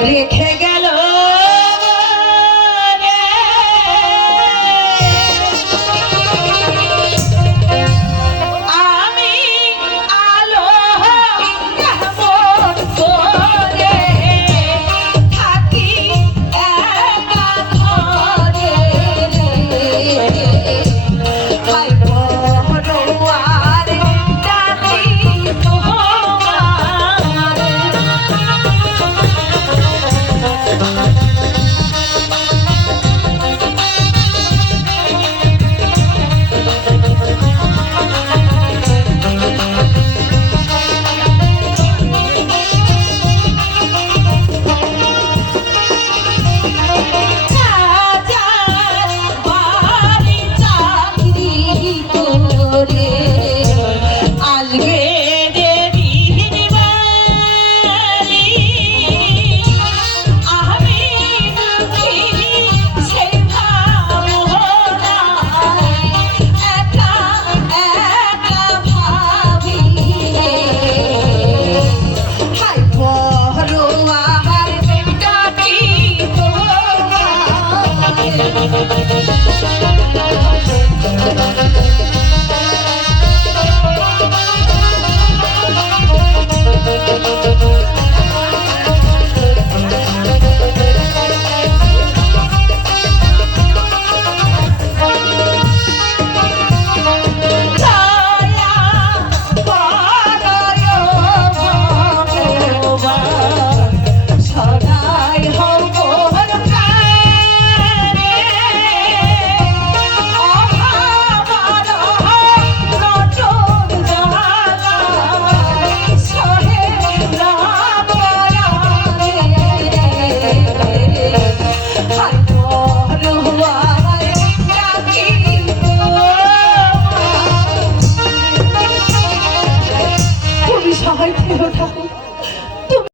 Ali, can't get